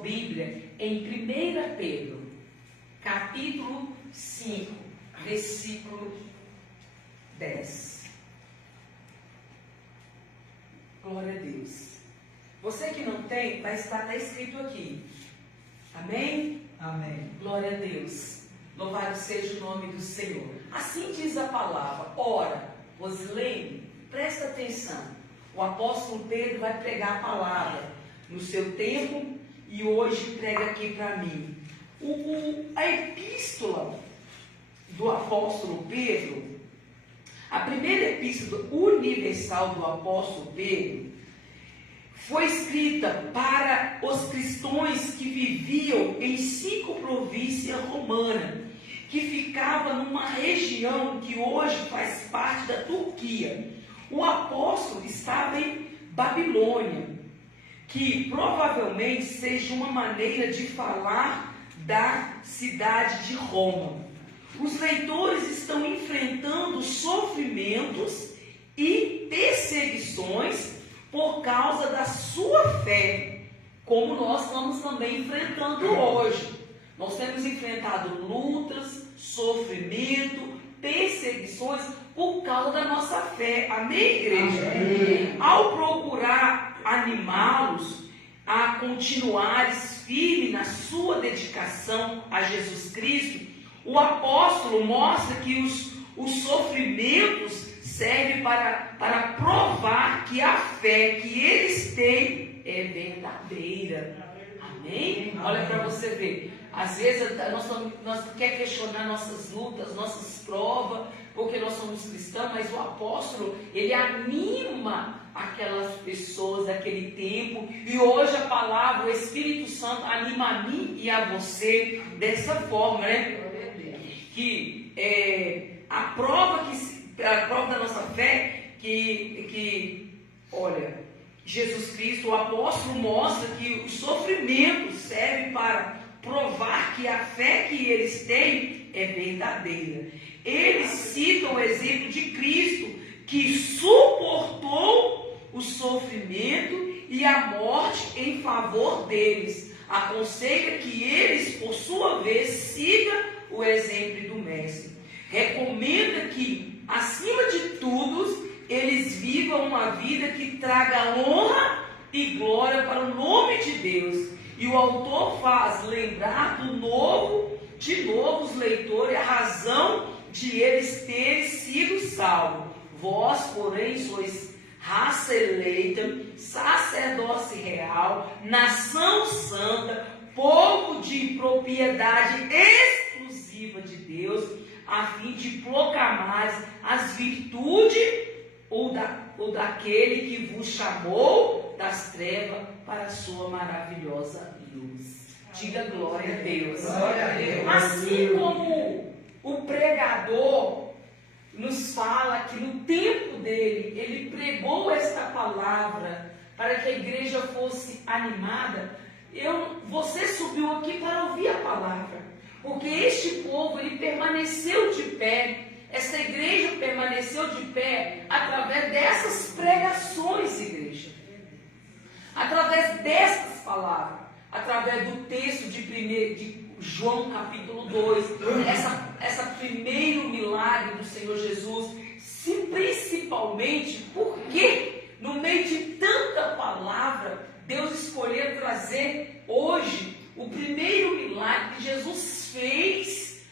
Bíblia em 1 Pedro, capítulo 5, versículo 10. Glória a Deus. Você que não tem, vai estar até escrito aqui. Amém? Amém. Glória a Deus. Louvado seja o nome do Senhor. Assim diz a palavra. Ora, Rosilene, presta atenção. O apóstolo Pedro vai pregar a palavra no seu tempo e hoje prega aqui para mim. A epístola do apóstolo Pedro, a primeira epístola universal do apóstolo Pedro, foi escrita para os cristãos que viviam em 5 províncias romanas, que ficava numa região que hoje faz parte da Turquia. O apóstolo estava em Babilônia, que provavelmente seja uma maneira de falar da cidade de Roma. Os leitores estão enfrentando sofrimentos e perseguições por causa da sua fé, como nós estamos também enfrentando hoje. Nós temos enfrentado lutas, sofrimento, perseguições por causa da nossa fé. Amém, igreja? Amém. Ao procurar animá-los a continuarem firmes na sua dedicação a Jesus Cristo, o apóstolo mostra que os sofrimentos serve para provar que a fé que eles têm é verdadeira. Amém? Olha para você ver. Às vezes nós quer questionar nossas lutas, nossas provas, porque nós somos cristãos, mas o apóstolo, ele anima aquelas pessoas daquele tempo, e hoje a palavra, o Espírito Santo anima a mim e a você dessa forma, né? Que a prova da nossa fé, olha, Jesus Cristo, o apóstolo, mostra que o sofrimento serve para provar que a fé que eles têm é verdadeira. Eles citam o exemplo de Cristo, que suportou o sofrimento e a morte em favor deles. Aconselha que eles, por sua vez, sigam o exemplo do Mestre. Recomenda que, acima de tudo, eles vivam uma vida que traga honra e glória para o nome de Deus. E o autor faz lembrar de novo os leitores a razão de eles terem sido salvos. Vós, porém, sois raça eleita, sacerdócio real, nação santa, povo de propriedade exclusiva de Deus, a fim de proclamar as virtudes ou daquele que vos chamou das trevas para a sua maravilhosa luz. Diga glória a Deus. Glória a Deus. Assim como o pregador nos fala que no tempo dele, ele pregou esta palavra para que a igreja fosse animada, você subiu aqui para ouvir a palavra, porque este povo, ele permaneceu de pé. Essa igreja permaneceu de pé através dessas pregações, igreja. Através dessas palavras. Através do texto de João capítulo 2. Essa primeiro milagre do Senhor Jesus. Principalmente porque no meio de tanta palavra, Deus escolheu trazer hoje o primeiro milagre que Jesus fez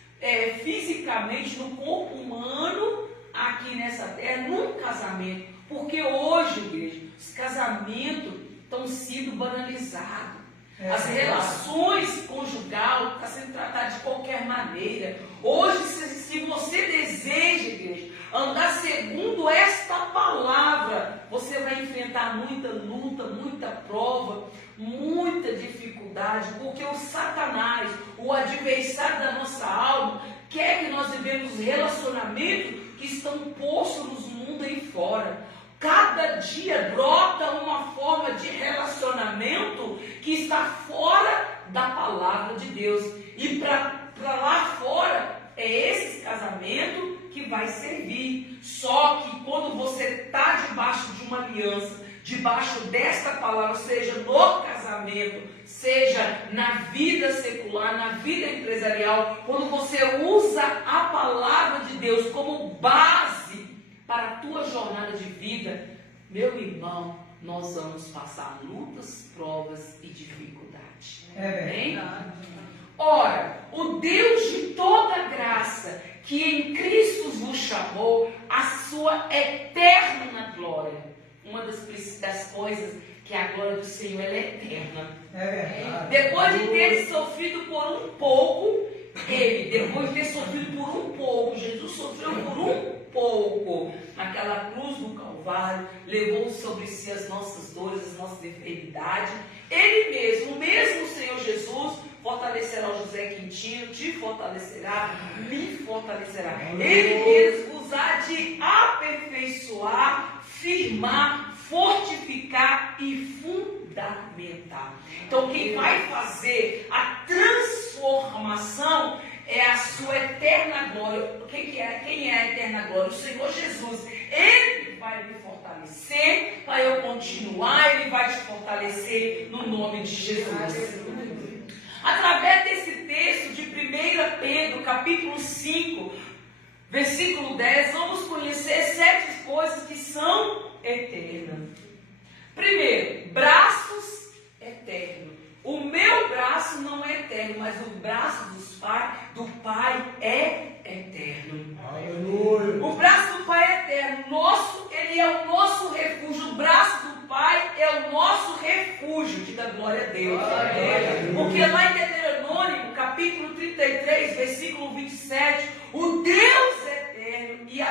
fisicamente no corpo humano aqui nessa terra, num casamento. Porque hoje, igreja, os casamentos estão sendo banalizados. As relações conjugal estão sendo tratadas de qualquer maneira. Hoje, se você deseja, igreja, andar segundo esta palavra, você vai enfrentar muita luta, muita prova, muita dificuldade, porque o Satanás, o adversário da nossa alma, quer que nós vivemos relacionamentos que estão postos no mundo aí fora. Cada dia brota uma forma de relacionamento que está fora da palavra de Deus. E para lá fora é esse casamento que vai servir. Só que quando você está debaixo de uma aliança, debaixo desta palavra, seja no casamento, casamento, seja na vida secular, na vida empresarial, quando você usa a palavra de Deus como base para a tua jornada de vida, meu irmão, nós vamos passar lutas, provas e dificuldades. Amém? Ora, o Deus de toda graça, que em Cristo vos chamou a sua eterna glória. Uma das coisas que a glória do Senhor ela é eterna. Depois de ter sofrido por um pouco, depois de ter sofrido por um pouco, Jesus sofreu por um pouco naquela cruz do Calvário, levou sobre si as nossas dores, as nossas enfermidades. Ele mesmo, o mesmo Senhor Jesus, fortalecerá o José Quintino, te fortalecerá, me fortalecerá. Ele mesmo vos há de aperfeiçoar, firmar, fortificar e fundamentar. Então quem vai fazer a transformação é a sua eterna glória. Quem é a eterna glória? O Senhor Jesus. Ele vai me fortalecer, para eu continuar, Ele vai te fortalecer no nome de Jesus. Através desse texto de 1 Pedro, capítulo 5, versículo 10, vamos conhecer 7 coisas que são eternas. Primeiro, braços eternos. O meu braço não é eterno, mas o braço do Pai é eterno. Aleluia. O braço do Pai é eterno. Ele é o nosso refúgio. O braço do Pai é o nosso refúgio. Diga glória a Deus. Aleluia. Porque lá em Deuteronômio, capítulo 33, versículo 27, o Deus eterno e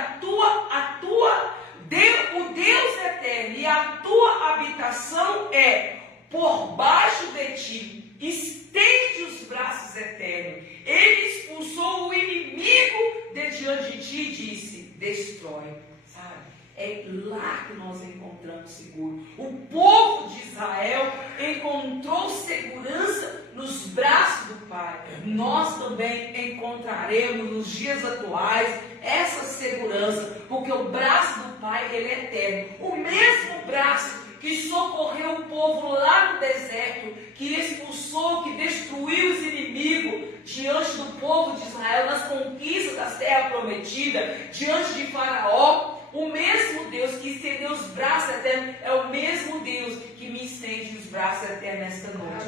o Deus eterno e a tua habitação é por baixo de ti, estende os braços eternos. Ele expulsou o inimigo de diante de ti e disse: destrói. Sabe? É lá que nós encontramos seguro. O povo de Israel encontrou segurança nos braços do Pai. Nós também encontraremos nos dias atuais essa segurança, porque o braço do Pai ele é eterno. O mesmo braço que socorreu o povo lá no deserto, que expulsou, que destruiu os inimigos diante do povo de Israel nas conquistas da terra prometida, diante de Faraó. O mesmo Deus que estendeu os braços eternos é o mesmo Deus que me estende os braços eternos nesta noite.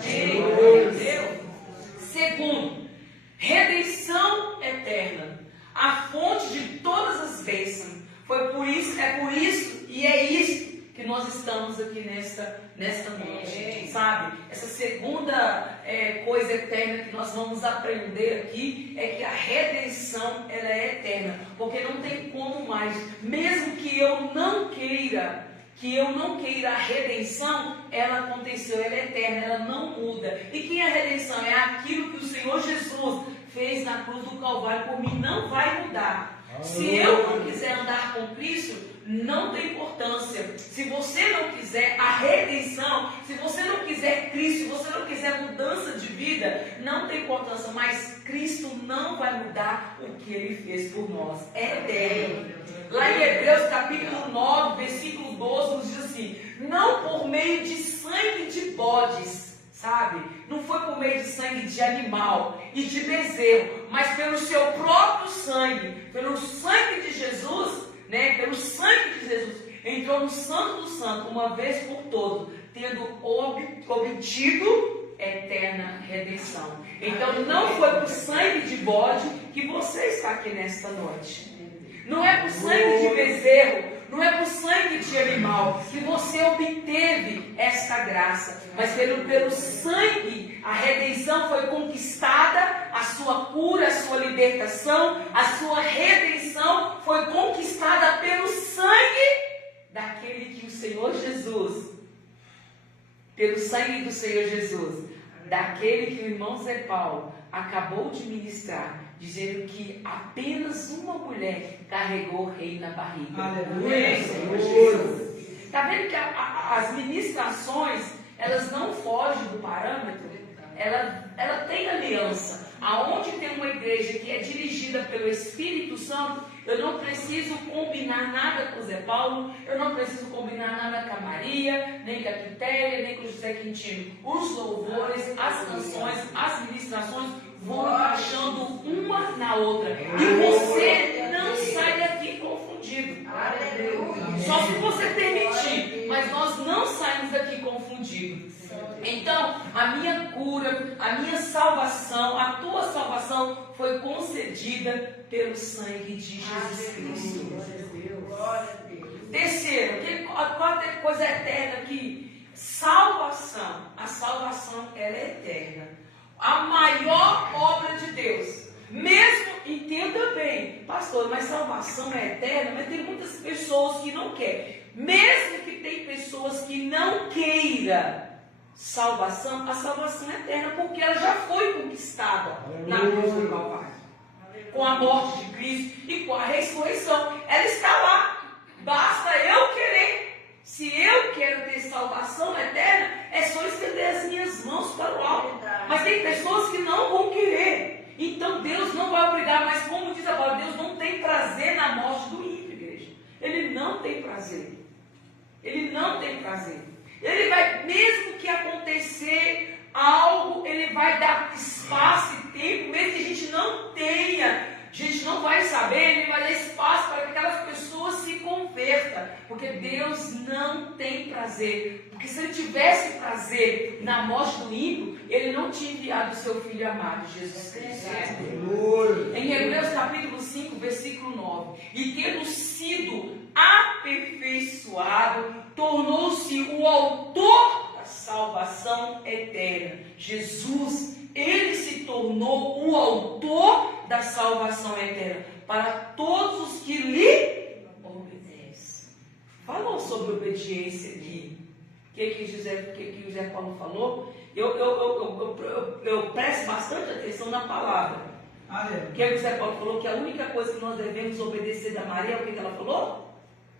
Segundo, redenção eterna, a fonte de todas as bênçãos. É por isso e é isso que nós estamos aqui nesta noite, sabe? Essa segunda coisa eterna que nós vamos aprender aqui é que a redenção ela é eterna, porque não tem como mais, mesmo que eu não queira a redenção, ela aconteceu, ela é eterna, ela não muda. E que a redenção é aquilo que o Senhor Jesus fez na cruz do Calvário por mim, não vai mudar. Se eu não quiser andar com Cristo, não tem importância. Se você não quiser a redenção, se você não quiser Cristo, se você não quiser mudança de vida, não tem importância. Mas Cristo não vai mudar o que Ele fez por nós. É eterno. Lá em Hebreus capítulo 9, versículo 12, nos diz assim: não por meio de sangue de bodes, sabe? Não foi por meio de sangue de animal e de bezerro, mas pelo seu próprio sangue, pelo sangue de Jesus, pelo sangue de Jesus, entrou no Santo do Santo, uma vez por todas, tendo obtido eterna redenção. Então não foi por sangue de bode que você está aqui nesta noite. Não é por sangue de bezerro, não é por sangue de animal que você obteve esta graça, mas pelo sangue a redenção foi conquistada, a sua cura, a sua libertação, a sua redenção foi conquistada pelo sangue daquele que o Senhor Jesus, pelo sangue do Senhor Jesus, daquele que o irmão Zé Paulo acabou de ministrar, dizendo que apenas uma mulher carregou o rei na barriga. Aleluia! Está vendo que as ministrações, elas não fogem do parâmetro? Ela tem aliança. Aonde tem uma igreja que é dirigida pelo Espírito Santo, eu não preciso combinar nada com o Zé Paulo, eu não preciso combinar nada com a Maria, nem com a Quitéria, nem com o José Quintino. Os louvores, as canções, as ministrações vão baixando uma na outra. E você não sai daqui confundido. Só se você permitir, mas nós não saímos daqui confundidos. Então, a minha cura, a minha salvação, a tua salvação foi concedida pelo sangue de Jesus Cristo. Terceiro, qual é a coisa eterna aqui? Salvação. A salvação, ela é eterna. A maior obra de Deus. Mesmo, entenda bem, pastor, mas salvação é eterna, mas tem muitas pessoas que não querem. Mesmo que tem pessoas que não queiram salvação, a salvação é eterna, porque ela já foi conquistada na cruz do Calvário. Com a morte de Cristo e com a ressurreição. Ela está lá. Basta eu querer. Se eu quero ter salvação eterna, é só estender as minhas mãos para o alto. Mas tem pessoas que não vão querer. Então Deus não vai obrigar, mas como diz agora, Deus não tem prazer na morte do ímpio, igreja. Ele não tem prazer. Ele não tem prazer. Ele vai, mesmo que acontecer algo, ele vai dar espaço e tempo, mesmo que a gente não tenha, a gente não vai saber, ele vai dar espaço para que aquelas pessoas se convertam, porque Deus não tem prazer. Porque se ele tivesse prazer na morte do ímpio, ele não tinha enviado o seu Filho amado, Jesus Cristo. Em Hebreus capítulo 5, versículo 9: e tendo sido aperfeiçoado, tornou-se o autor da salvação eterna. Jesus, ele se tornou o autor da salvação eterna para todos os que lhe obedecem. Falou sobre obediência aqui. O que o Zé Paulo falou? Eu presto bastante atenção na palavra. O que o Zé Paulo falou? Que a única coisa que nós devemos obedecer da Maria, o que ela falou?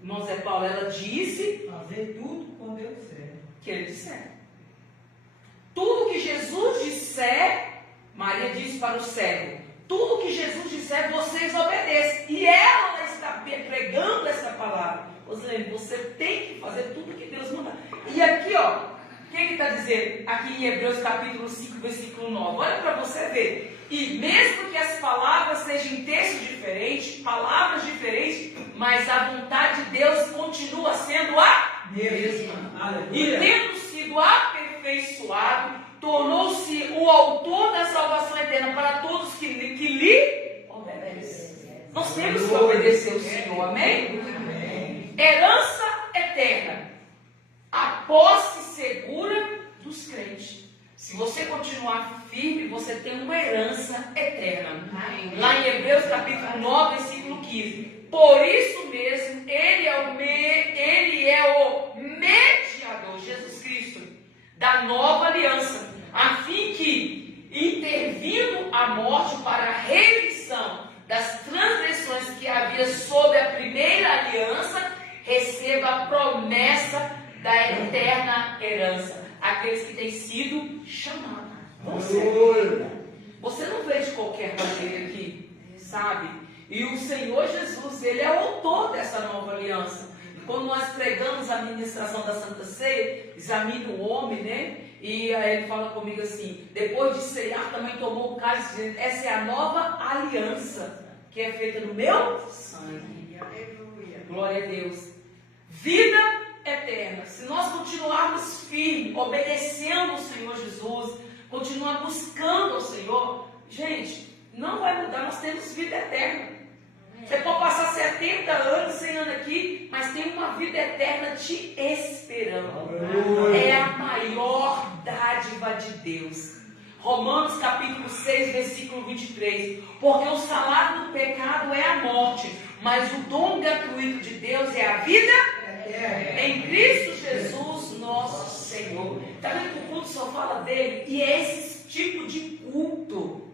Irmão Zé Paulo, ela disse: fazer tudo como Deus disser. Que ele disser. Tudo que Jesus disser, Maria disse para o cego: tudo que Jesus disser, vocês obedecem. E ela está pregando essa palavra. Você tem que fazer tudo que Deus manda. E aqui, ó, o que ele está dizendo? Aqui em Hebreus capítulo 5, versículo 9. Olha para você ver. E mesmo que as palavras sejam em textos diferentes, palavras diferentes, mas a vontade de Deus continua sendo a mesma. E tendo sido aperfeiçoado, tornou-se o autor da salvação eterna para todos que lhe obedecem. Nós temos que obedecer o Senhor, amém? Herança eterna. A posse segura dos crentes. Se você continuar firme, você tem uma herança eterna. Lá em Hebreus capítulo 9, versículo 15. Por isso mesmo, ele é o mediador, Jesus Cristo, da nova aliança, a fim que, intervindo a morte para a remissão das transgressões que havia sob a primeira aliança, receba a promessa da eterna herança. Aqueles que têm sido chamados. Você não vê de qualquer maneira aqui, sabe? E o Senhor Jesus, ele é o autor dessa nova aliança. E quando nós pregamos a ministração da Santa Ceia, examina o homem, né? E aí ele fala comigo assim: depois de ceiar, também tomou o cálice, dizendo: essa é a nova aliança que é feita no meu sangue. Aleluia. Glória a Deus. Vida eterna. Se nós continuarmos firmes, obedecendo ao Senhor Jesus, continuar buscando ao Senhor, gente, não vai mudar. Nós temos vida eterna. Você pode passar 70 anos, 100 anos aqui, mas tem uma vida eterna te esperando. É a maior dádiva de Deus. Romanos capítulo 6, versículo 23. Porque o salário do pecado é a morte, mas o dom gratuito de Deus é a vida em Cristo Jesus, nosso Senhor. Está vendo que o culto só fala dele? E é esse tipo de culto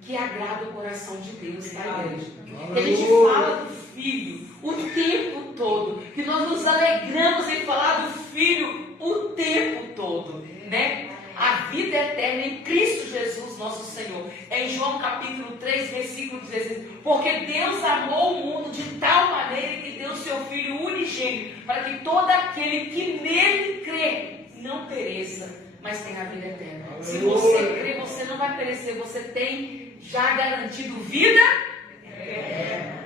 que agrada o coração de Deus, tá, igreja? Que a gente fala do Filho o tempo todo, que nós nos alegramos em falar do Filho o tempo todo, né? A vida eterna em Cristo Jesus, nosso Senhor. É em João capítulo 3, versículo 16. Porque Deus amou o mundo de tal maneira que deu seu Filho unigênito, para que todo aquele que nele crê não pereça, mas tenha a vida eterna. Se você crê, você não vai perecer, você tem já garantido vida eterna.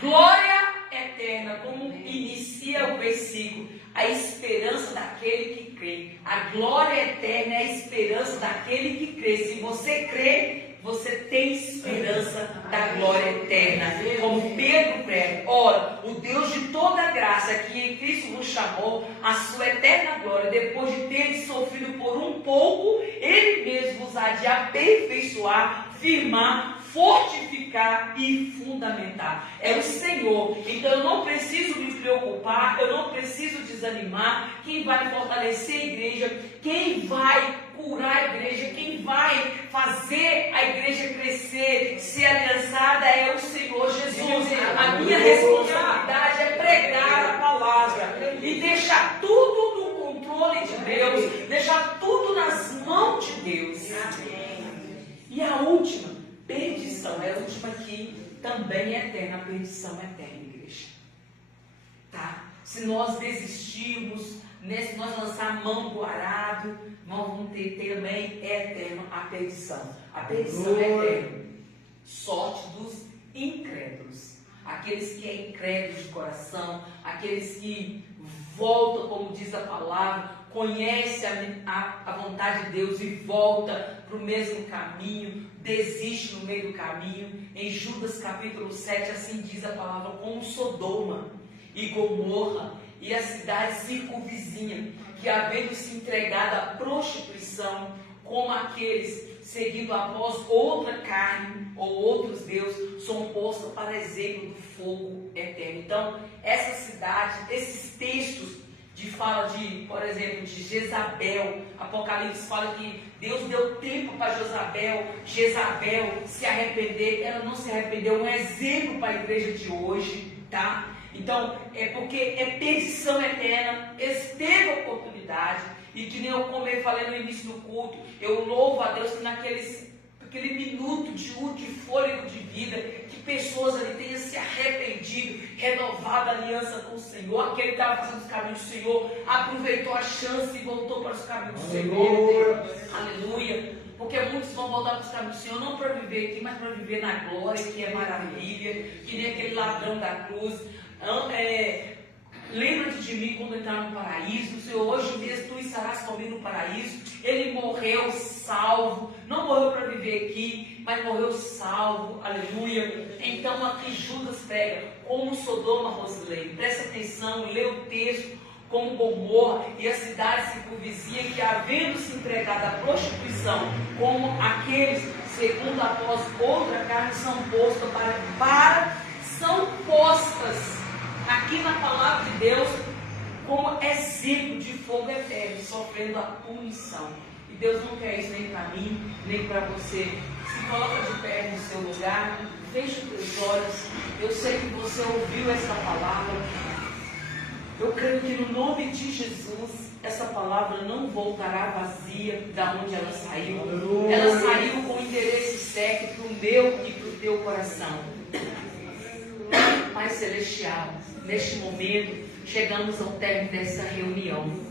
Glória eterna, como inicia o versículo, a esperança daquele que crê. A glória eterna é a esperança daquele que crê. Se você crê, você tem esperança da glória eterna. Como Pedro prega, ora, o Deus de toda graça que em Cristo vos chamou a sua eterna glória, depois de ter sofrido por um pouco, Ele mesmo vos há de aperfeiçoar, firmar, fortificar e fundamentar. É o Senhor. Então eu não preciso me preocupar, eu não preciso desanimar. Quem vai fortalecer a igreja, quem vai curar a igreja, quem vai fazer a igreja crescer, ser aliançada é o Senhor Jesus. A minha responsabilidade é pregar a palavra e deixar tudo no controle de Deus, deixar tudo nas mãos de Deus. E a última, perdição, é a última que também é eterna. A perdição é eterna, igreja. Tá? Se nós desistirmos, se nós lançar a mão do arado, nós vamos ter também eterno a perdição. A perdição é eterna. Sorte dos incrédulos. Aqueles que é incrédulos de coração, aqueles que voltam, como diz a palavra, conhece a vontade de Deus e volta para o mesmo caminho, desiste no meio do caminho. Em Judas capítulo 7, assim diz a palavra, como Sodoma e Gomorra e a cidade circunvizinha, que havendo se entregado à prostituição, como aqueles seguindo após outra carne ou outros deuses, são postos para exemplo do fogo eterno. Então, essa cidade, esses textos fala de, por exemplo, de Jezabel. Apocalipse fala que Deus deu tempo para Jezabel se arrepender. Ela não se arrependeu. Um exemplo para a igreja de hoje, tá? Então, é porque é perdição eterna. Eles teve a oportunidade, e que nem como eu falei no início do culto, eu louvo a Deus que naquele minuto de fôlego de vida, que pessoas ali tenham se arrependido, renovado a aliança com o Senhor. Aquele que estava fazendo os caminhos do Senhor aproveitou a chance e voltou para os caminhos do Senhor. Aleluia. Porque muitos vão voltar para os caminhos do Senhor, não para viver aqui, mas para viver na glória, que é maravilha, que nem aquele ladrão da cruz. Lembra-te de mim quando entrar no paraíso. Senhor, hoje mesmo tu estarás comigo no paraíso. Ele morreu salvo, não morreu para viver aqui, mas morreu salvo, aleluia. Então aqui Judas prega como Sodoma, Rosilene, presta atenção, lê o texto, como Gomorra e a cidade circunvizinha, que havendo se entregado à prostituição, como aqueles, segundo após outra carne, são postas aqui na palavra de Deus como exemplo de fogo eterno, sofrendo a punição. E Deus não quer isso nem para mim, nem para você. Se coloca de pé no seu lugar, feche os teus olhos. Eu sei que você ouviu essa palavra. Eu creio que no nome de Jesus, essa palavra não voltará vazia da onde ela saiu. Ela saiu com interesse certo para o meu e para o teu coração. Pai Celestial, neste momento, chegamos ao término dessa reunião.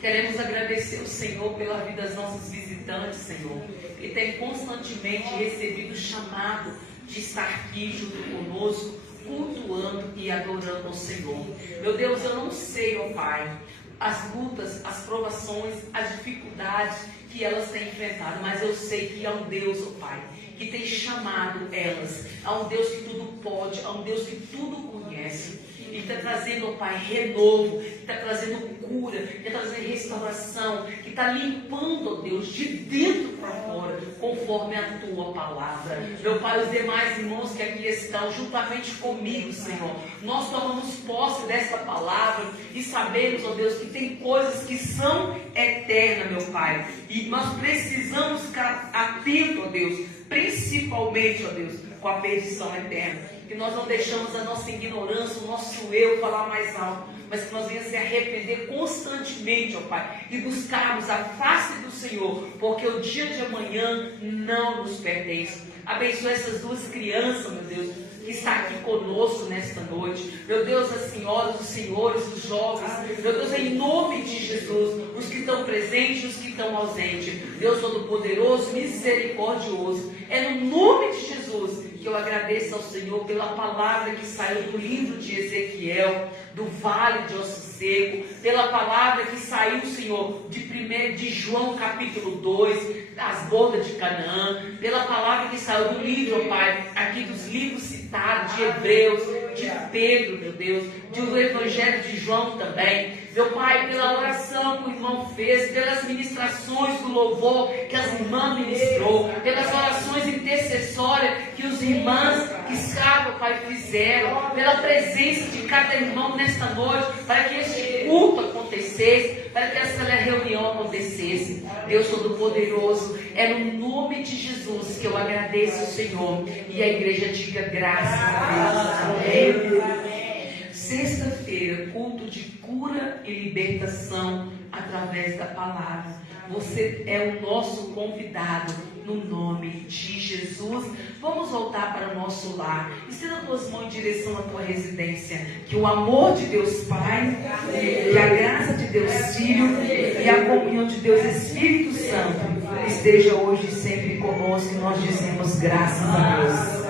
Queremos agradecer ao Senhor pela vida das nossas visitantes, Senhor, que tem constantemente recebido o chamado de estar aqui junto conosco, cultuando e adorando ao Senhor. Meu Deus, eu não sei, ó Pai, as lutas, as provações, as dificuldades que elas têm enfrentado, mas eu sei que há um Deus, ó Pai, que tem chamado elas, há um Deus que tudo pode, há um Deus que tudo conhece. Ele está trazendo, ó Pai, renovo, está trazendo cura, está trazendo restauração, que está limpando, ó Deus, de dentro para fora, conforme a tua palavra. Meu Pai, os demais irmãos que aqui estão, juntamente comigo, Senhor, nós tomamos posse dessa palavra e sabemos, ó Deus, que tem coisas que são eternas, meu Pai, e nós precisamos ficar atentos, ó Deus, principalmente, ó Deus, com a perdição eterna. Que nós não deixamos a nossa ignorância, o nosso eu falar mais alto, mas que nós venhamos se arrepender constantemente, ó Pai, e buscarmos a face do Senhor, porque o dia de amanhã não nos pertence. Abençoa essas duas crianças, meu Deus, que está aqui conosco nesta noite. Meu Deus, as senhoras, os senhores, os jovens. Meu Deus, em nome de Jesus, os que estão presentes, os que estão ausentes. Deus Todo-Poderoso, misericordioso. É no nome de Jesus que eu agradeço ao Senhor pela palavra que saiu do livro de Ezequiel, do vale de osso seco, pela palavra que saiu, Senhor, de João capítulo 2, das bordas de Canaã, pela palavra que saiu do livro, ó Pai, aqui dos livros citados, de Hebreus, de Pedro, meu Deus, do Evangelho de João também. Meu Pai, pela oração que o irmão fez, pelas ministrações do louvor que as irmãs ministrou, pelas orações intercessórias que os irmãos que estavam, Pai, fizeram, pela presença de cada irmão nesta noite, para que este culto acontecesse, para que essa reunião acontecesse. Deus Todo-Poderoso, é no nome de Jesus que eu agradeço ao Senhor, e a igreja diga graças a Deus. Amém. Sexta-feira, culto de cura e libertação através da palavra. Você é o nosso convidado no nome de Jesus. Vamos voltar para o nosso lar. Estenda as tuas mãos em direção à tua residência. Que o amor de Deus Pai, e a graça de Deus Filho e a comunhão de Deus Espírito Santo esteja hoje e sempre conosco. E nós dizemos graças a Deus.